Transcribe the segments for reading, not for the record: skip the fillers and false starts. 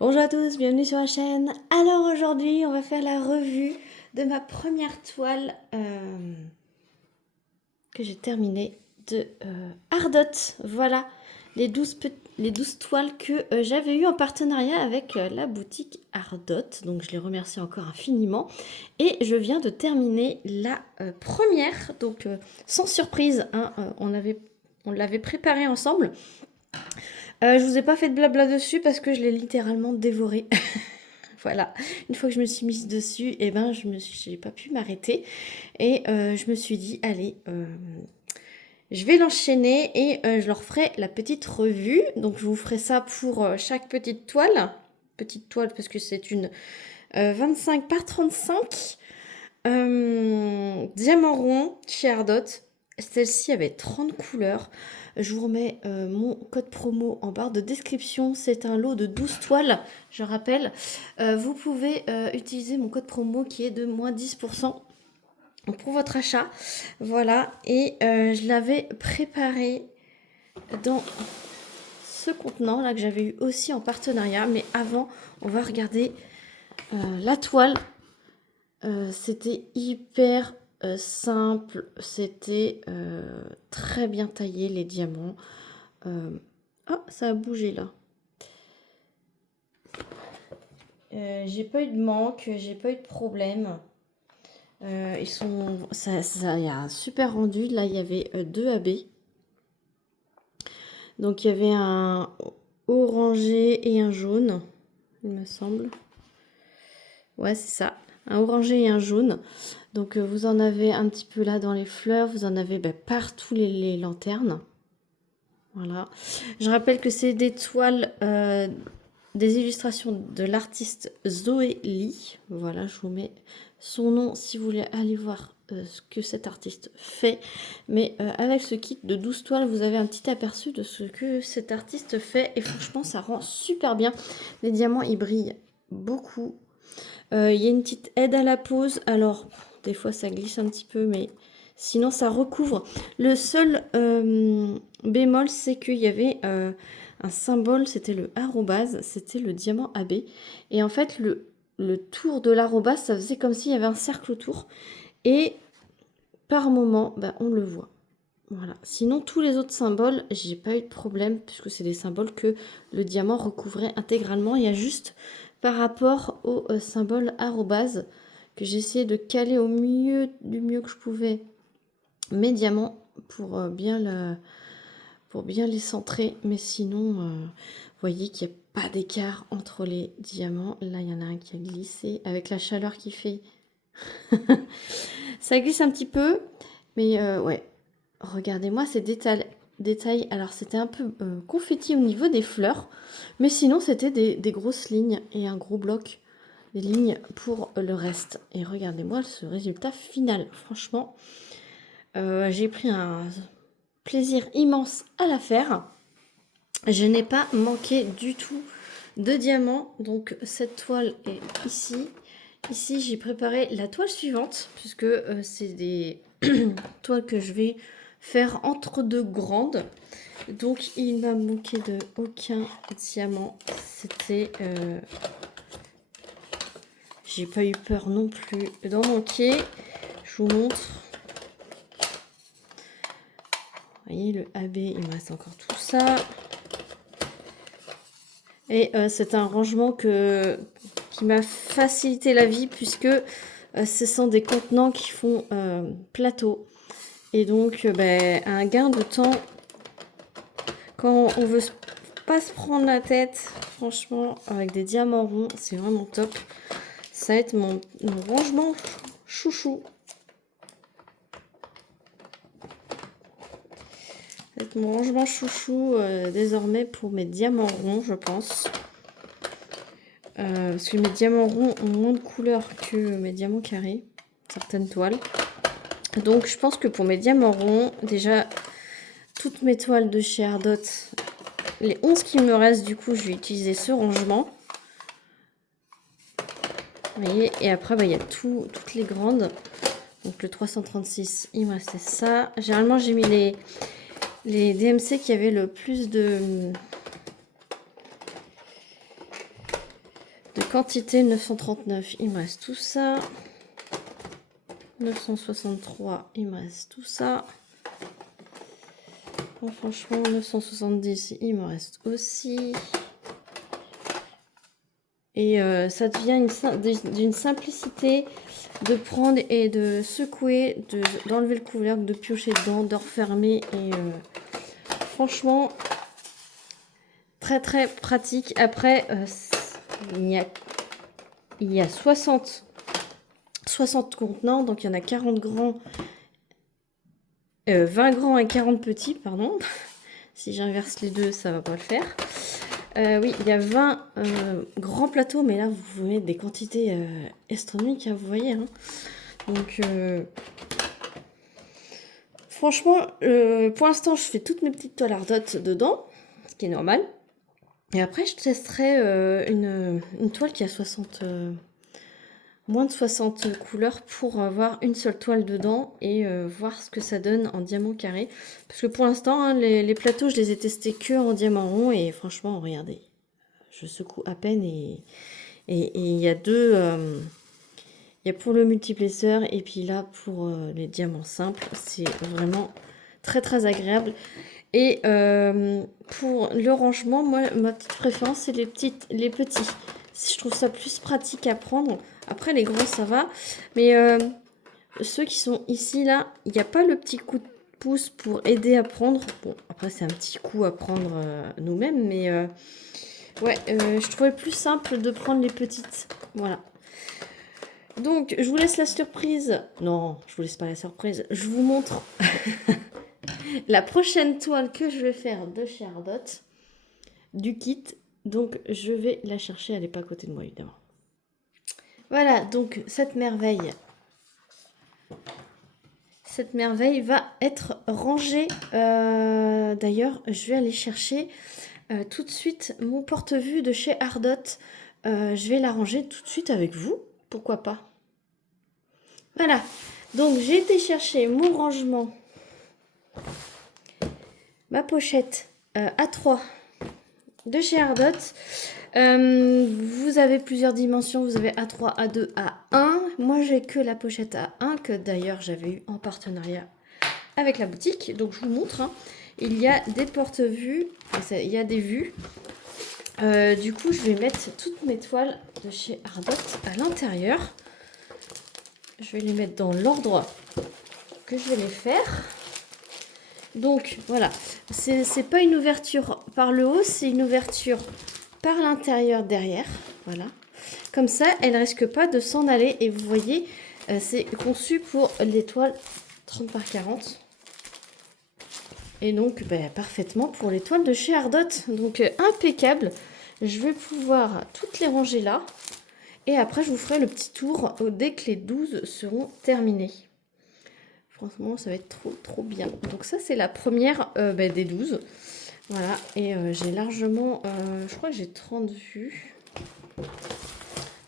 Bonjour à tous, bienvenue sur la chaîne. Alors aujourd'hui, on va faire la revue de ma première toile que j'ai terminée de Ardot. Voilà, les 12 toiles que j'avais eues en partenariat avec la boutique Ardot. Donc je les remercie encore infiniment. Et je viens de terminer la première, donc sans surprise, hein, on l'avait préparée ensemble. Je vous ai pas fait de blabla dessus parce que je l'ai littéralement dévoré. Voilà, une fois que je me suis mise dessus, et ben j'ai pas pu m'arrêter et je me suis dit allez, je vais l'enchaîner et je leur ferai la petite revue. Donc je vous ferai ça pour chaque petite toile parce que c'est une 25 par 35 diamant rond chez Ardot. Celle-ci avait 30 couleurs. Je vous remets mon code promo en barre de description. C'est un lot de 12 toiles, je rappelle. Vous pouvez utiliser mon code promo qui est de moins 10% pour votre achat. Voilà, et je l'avais préparé dans ce contenant là que j'avais eu aussi en partenariat. Mais avant, on va regarder la toile. C'était hyper simple, c'était très bien taillé les diamants. Ah, ça a bougé là. J'ai pas eu de manque, j'ai pas eu de problème. Ils sont, ça y a un super rendu. Là, il y avait deux AB. Donc il y avait un orangé et un jaune, il me semble. Ouais, c'est ça. Un orangé et un jaune. Donc vous en avez un petit peu là dans les fleurs, vous en avez partout les lanternes. Voilà. Je rappelle que c'est des toiles, des illustrations de l'artiste Zoé Lee. Voilà, je vous mets son nom si vous voulez aller voir ce que cet artiste fait. Mais avec ce kit de 12 toiles, vous avez un petit aperçu de ce que cet artiste fait. Et franchement, ça rend super bien. Les diamants, ils brillent beaucoup. Il y a une petite aide à la pose. Alors, des fois, ça glisse un petit peu, mais sinon, ça recouvre. Le seul bémol, c'est qu'il y avait un symbole, c'était le arrobase, c'était le diamant AB. Et en fait, le tour de l'arrobase, ça faisait comme s'il y avait un cercle autour. Et par moment, on le voit. Voilà. Sinon, tous les autres symboles, j'ai pas eu de problème puisque c'est des symboles que le diamant recouvrait intégralement. Il y a juste par rapport au symbole arrobase que j'ai essayé de caler au mieux du mieux que je pouvais mes diamants pour bien les centrer. Mais sinon, vous voyez qu'il n'y a pas d'écart entre les diamants. Là, il y en a un qui a glissé avec la chaleur qui fait. Ça glisse un petit peu, mais ouais. Regardez-moi ces détails. Alors, c'était un peu confetti au niveau des fleurs. Mais sinon, c'était des grosses lignes et un gros bloc. Des lignes pour le reste. Et regardez-moi ce résultat final. Franchement, j'ai pris un plaisir immense à la faire. Je n'ai pas manqué du tout de diamants. Donc, cette toile est ici. Ici, j'ai préparé la toile suivante. Puisque c'est des toiles que je vais faire entre deux grandes. Donc il m'a manqué de aucun diamant. C'était j'ai pas eu peur non plus d'en manquer. Je vous montre. Vous voyez le AB, il me reste encore tout ça. Et c'est un rangement qui m'a facilité la vie puisque ce sont des contenants qui font plateau. Et donc un gain de temps quand on veut pas se prendre la tête, franchement, avec des diamants ronds, c'est vraiment top. Ça va être mon rangement chouchou. Ça va être mon rangement chouchou désormais pour mes diamants ronds, je pense. Parce que mes diamants ronds ont moins de couleurs que mes diamants carrés, certaines toiles. Donc je pense que pour mes diamants ronds, déjà, toutes mes toiles de chez Ardot, les 11 qui me restent, du coup, je vais utiliser ce rangement. Vous voyez, et après, il y a toutes les grandes. Donc le 336, il me restait ça. Généralement, j'ai mis les DMC qui avaient le plus de quantité 939, il me reste tout ça. 963, il me reste tout ça. Bon, franchement, 970, il me reste aussi. Et ça devient d'une simplicité de prendre et de secouer, d'enlever le couvercle, de piocher dedans, de refermer. Et franchement, très très pratique. Après, il y a 60 contenants, donc il y en a 40 grands, 20 grands et 40 petits, pardon. Si j'inverse les deux, ça va pas le faire. Oui, il y a 20 grands plateaux, mais là, vous pouvez mettre des quantités astronomiques, hein, vous voyez. Hein. Donc, franchement, pour l'instant, je fais toutes mes petites toiles ardotes dedans, ce qui est normal. Et après, je testerai une toile qui a moins de 60 couleurs pour avoir une seule toile dedans et voir ce que ça donne en diamant carré. Parce que pour l'instant, hein, les plateaux, je les ai testés que en diamant rond et franchement, regardez, je secoue à peine et il y a deux... il y a pour le multiplesseur et puis là pour les diamants simples, c'est vraiment très très agréable. Et pour le rangement, moi, ma petite préférence, c'est les petits. Je trouve ça plus pratique à prendre. Après, les gros, ça va. Mais ceux qui sont ici, là, il n'y a pas le petit coup de pouce pour aider à prendre. Bon, après, c'est un petit coup à prendre nous-mêmes. Mais ouais, je trouvais plus simple de prendre les petites. Voilà. Donc, je vous laisse la surprise. Non, je vous laisse pas la surprise. Je vous montre la prochaine toile que je vais faire de chez Ardot, du kit. Donc, je vais la chercher. Elle n'est pas à côté de moi, évidemment. Voilà, donc cette merveille va être rangée. D'ailleurs, je vais aller chercher tout de suite mon porte-vue de chez Ardot. Je vais la ranger tout de suite avec vous. Pourquoi pas? Voilà, donc j'ai été chercher mon rangement, ma pochette A3 de chez Ardot. Vous avez plusieurs dimensions, vous avez A3, A2, A1. Moi j'ai que la pochette A1 que d'ailleurs j'avais eu en partenariat avec la boutique. Donc je vous montre, hein. Il y a des porte-vues, il y a des vues. Du coup je vais mettre toutes mes toiles de chez Ardot à l'intérieur. Je vais les mettre dans l'ordre que je vais les faire. Donc voilà, c'est pas une ouverture par le haut, c'est une ouverture par l'intérieur derrière. Voilà, comme ça, elle risque pas de s'en aller. Et vous voyez, c'est conçu pour les toiles 30 par 40. Et donc, parfaitement pour les toiles de chez Ardot. Donc, impeccable. Je vais pouvoir toutes les ranger là. Et après, je vous ferai le petit tour dès que les 12 seront terminées. Franchement, ça va être trop bien. Donc ça, c'est la première des 12. Voilà, et j'ai largement... je crois que j'ai 30 vues.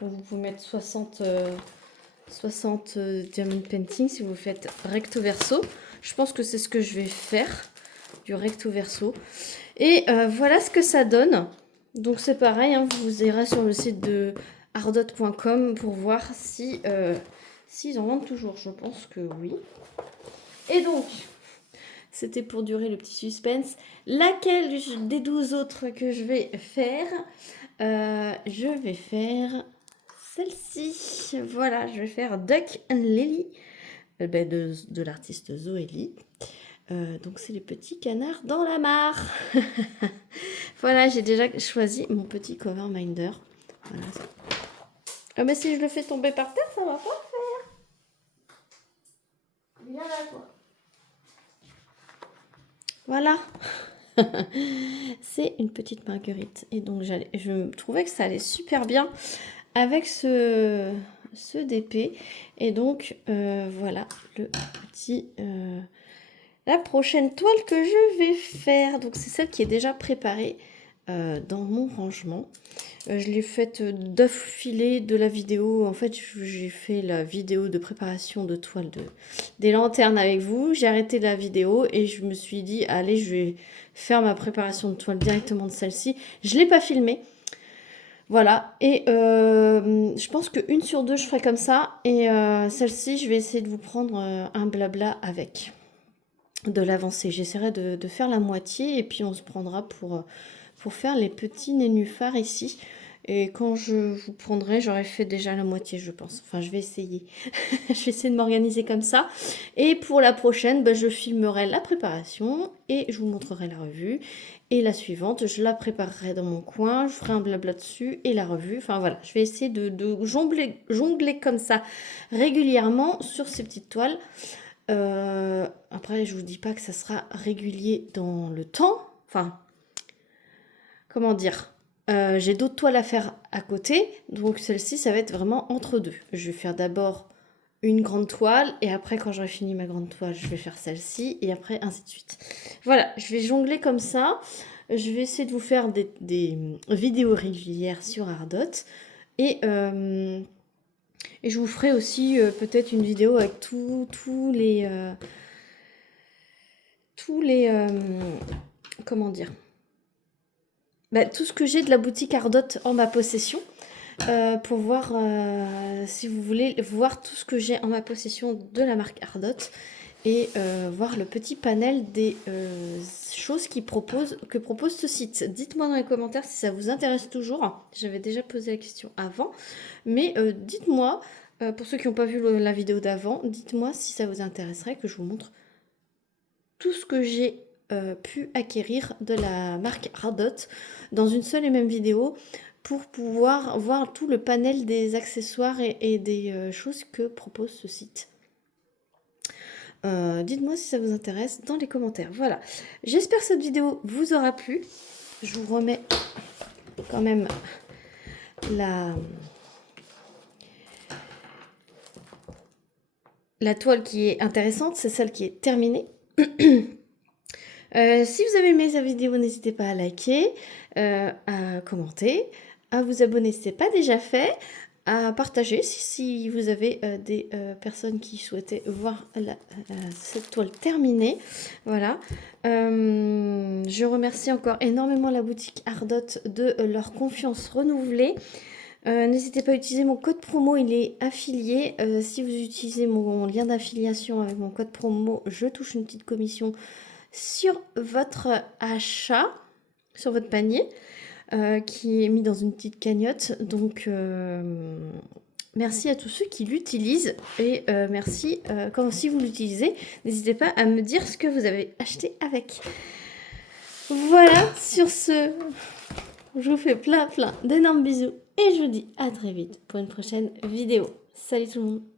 Donc, vous pouvez mettre 60 diamond painting si vous faites recto verso. Je pense que c'est ce que je vais faire, du recto verso. Et voilà ce que ça donne. Donc c'est pareil, hein, vous irez sur le site de ardot.com pour voir si s'ils en vendent toujours. Je pense que oui. Et donc, c'était pour durer le petit suspense. Laquelle des 12 autres que je vais faire? Je vais faire celle-ci. Voilà, je vais faire Duck and Lily de l'artiste Zoélie. Donc, c'est les petits canards dans la mare. Voilà, j'ai déjà choisi mon petit cover minder. Voilà. Mais si je le fais tomber par terre, ça va pas le faire. Viens là, toi. Voilà. C'est une petite marguerite. Et donc, je trouvais que ça allait super bien avec ce DP. Et donc, voilà le petit... la prochaine toile que je vais faire. Donc, c'est celle qui est déjà préparée dans mon rangement. Je l'ai faite d'affilée de la vidéo. En fait, j'ai fait la vidéo de préparation de toile des lanternes avec vous. J'ai arrêté la vidéo et je me suis dit, allez, je vais faire ma préparation de toile directement de celle-ci. Je ne l'ai pas filmée. Voilà, et je pense qu'une sur deux, je ferai comme ça. Et celle-ci, je vais essayer de vous prendre un blabla avec, de l'avancer. J'essaierai de faire la moitié et puis on se prendra pour faire les petits nénuphars ici. Et quand je vous prendrai, j'aurai fait déjà la moitié, je pense. Enfin, je vais essayer. Je vais essayer de m'organiser comme ça. Et pour la prochaine, bah, je filmerai la préparation et je vous montrerai la revue. Et la suivante, je la préparerai dans mon coin, je ferai un blabla dessus et la revue. Enfin voilà, je vais essayer de jongler comme ça régulièrement sur ces petites toiles. Après, je vous dis pas que ça sera régulier dans le temps. Enfin, comment dire, j'ai d'autres toiles à faire à côté, donc celle-ci, ça va être vraiment entre deux. Je vais faire d'abord une grande toile, et après, quand j'aurai fini ma grande toile, je vais faire celle-ci, et après, ainsi de suite. Voilà, je vais jongler comme ça. Je vais essayer de vous faire des vidéos régulières sur Ardot, et, et je vous ferai aussi peut-être une vidéo avec tous les comment dire, bah, tout ce que j'ai de la boutique Ardot en ma possession, pour voir si vous voulez voir tout ce que j'ai en ma possession de la marque Ardot et voir le petit panel des choses que propose ce site. Dites-moi dans les commentaires si ça vous intéresse toujours. J'avais déjà posé la question avant, mais dites-moi, pour ceux qui n'ont pas vu la vidéo d'avant, dites-moi si ça vous intéresserait que je vous montre tout ce que j'ai pu acquérir de la marque Ardot dans une seule et même vidéo pour pouvoir voir tout le panel des accessoires et des choses que propose ce site. Dites-moi si ça vous intéresse dans les commentaires. Voilà, j'espère que cette vidéo vous aura plu. Je vous remets quand même la toile qui est intéressante, c'est celle qui est terminée. Si vous avez aimé cette vidéo, n'hésitez pas à liker, à commenter, à vous abonner si ce n'est pas déjà fait, à partager si vous avez des personnes qui souhaitaient voir cette toile terminée. Voilà. Je remercie encore énormément la boutique Ardot de leur confiance renouvelée. N'hésitez pas à utiliser mon code promo, il est affilié. Si vous utilisez mon lien d'affiliation avec mon code promo, je touche une petite commission sur votre achat, sur votre panier, qui est mis dans une petite cagnotte. Donc, merci à tous ceux qui l'utilisent. Et merci, si vous l'utilisez, n'hésitez pas à me dire ce que vous avez acheté avec. Voilà, sur ce, je vous fais plein d'énormes bisous. Et je vous dis à très vite pour une prochaine vidéo. Salut tout le monde!